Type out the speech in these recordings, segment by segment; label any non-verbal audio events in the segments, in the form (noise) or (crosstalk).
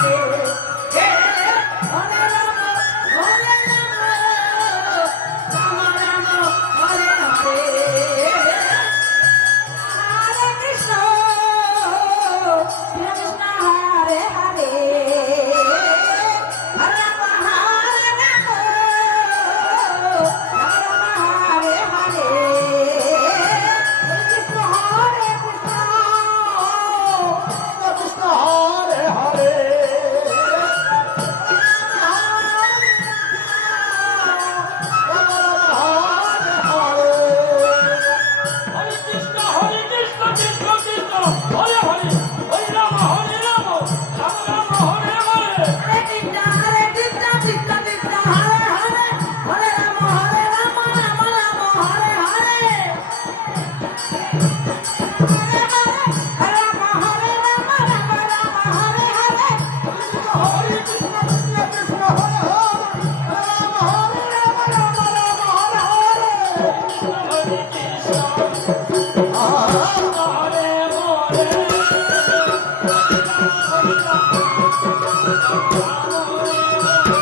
Deus. Oh,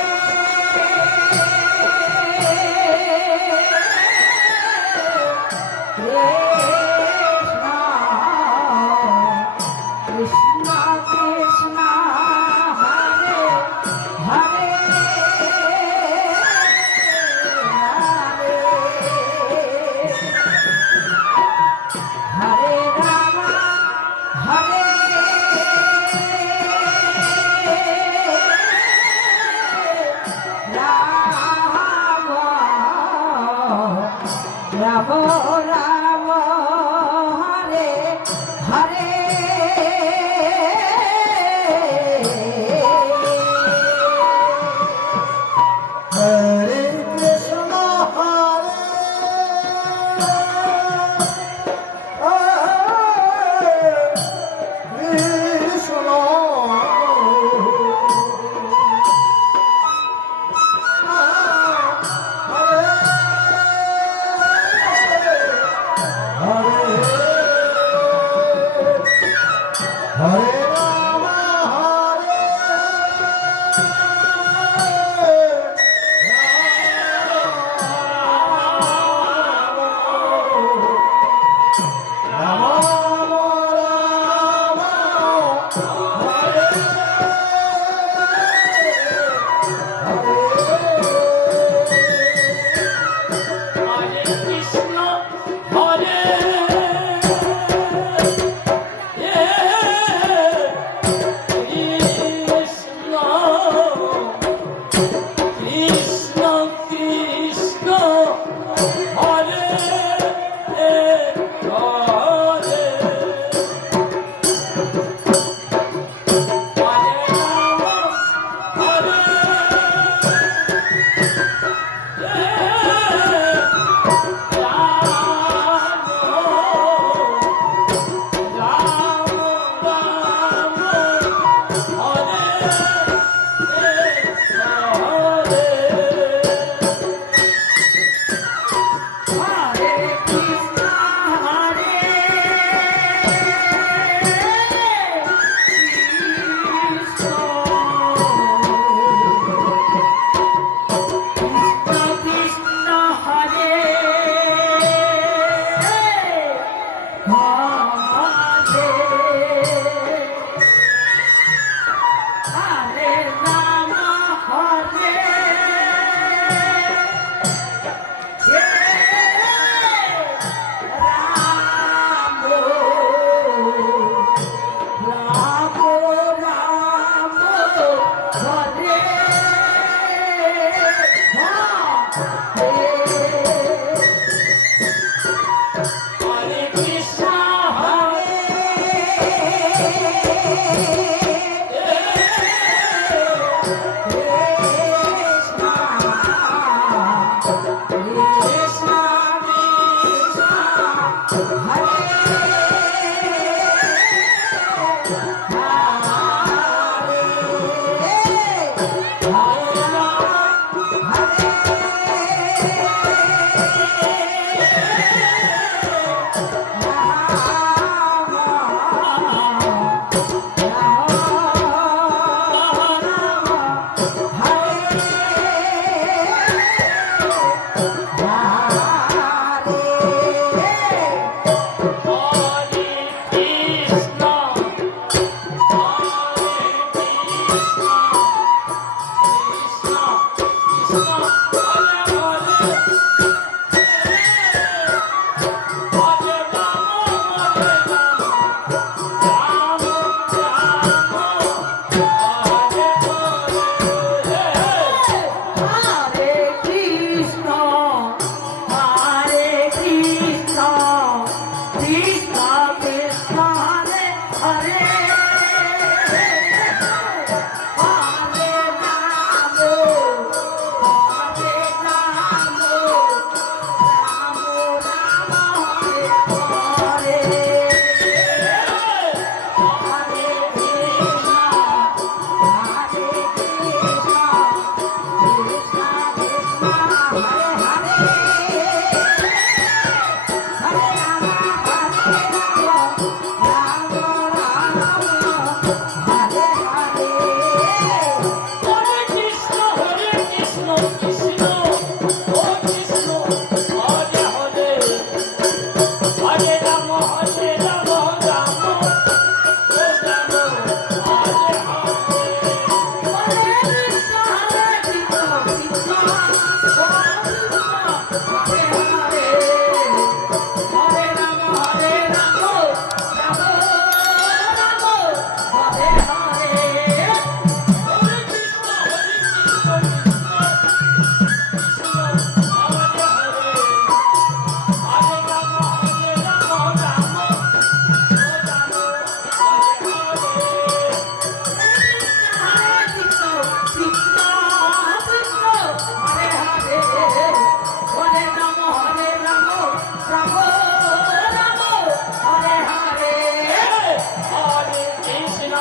Thank. (laughs)